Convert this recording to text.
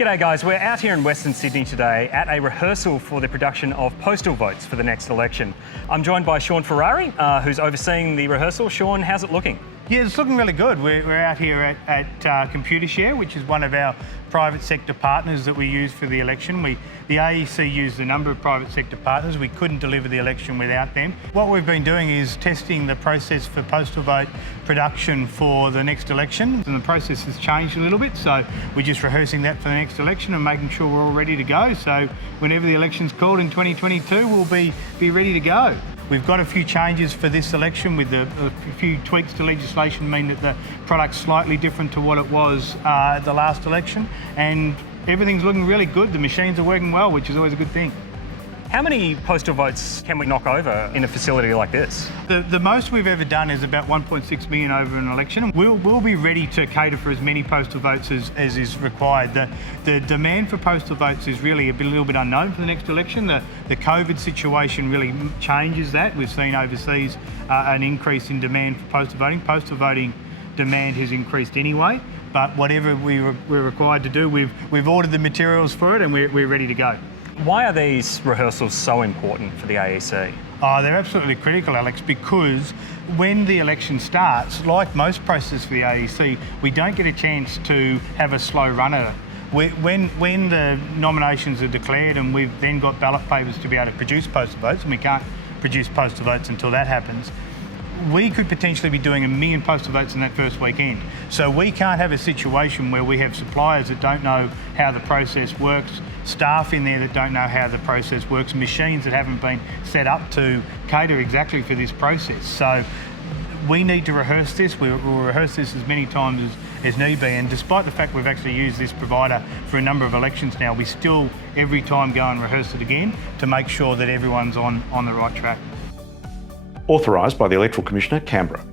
G'day guys, we're out here in Western Sydney today at a rehearsal for the production of postal votes for the next election. I'm joined by Sean Ferrari, who's overseeing the rehearsal. Sean, how's it looking? Yeah, it's looking really good. We're out here at Computershare, which is one of our private sector partners that we use for the election. The AEC used a number of private sector partners. We couldn't deliver the election without them. What we've been doing is testing the process for postal vote production for the next election, and the process has changed a little bit, so we're just rehearsing that for the next election and making sure we're all ready to go. So whenever the election's called in 2022, we'll be ready to go. We've got a few changes for this election with a few tweaks to legislation mean that the product's slightly different to what it was at the last election, and everything's looking really good. The machines are working well, which is always a good thing. How many postal votes can we knock over in a facility like this? The most we've ever done is about 1.6 million over an election. We'll be ready to cater for as many postal votes as is required. The demand for postal votes is really a little bit unknown for the next election. The COVID situation really changes that. We've seen overseas an increase in demand for postal voting. Postal voting demand has increased anyway, but whatever we're required to do, we've ordered the materials for it and we're ready to go. Why are these rehearsals so important for the AEC? Oh, they're absolutely critical, Alex, because when the election starts, like most processes for the AEC, we don't get a chance to have a slow run at it. When the nominations are declared and we've then got ballot papers to be able to produce postal votes, and we can't produce postal votes until that happens, we could potentially be doing 1 million postal votes in that first weekend. So we can't have a situation where we have suppliers that don't know how the process works, staff in there that don't know how the process works, machines that haven't been set up to cater exactly for this process. So we need to rehearse this. We'll rehearse this as many times as need be, and despite the fact we've actually used this provider for a number of elections now, we still every time go and rehearse it again to make sure that everyone's on the right track. Authorised by the Electoral Commissioner, Canberra.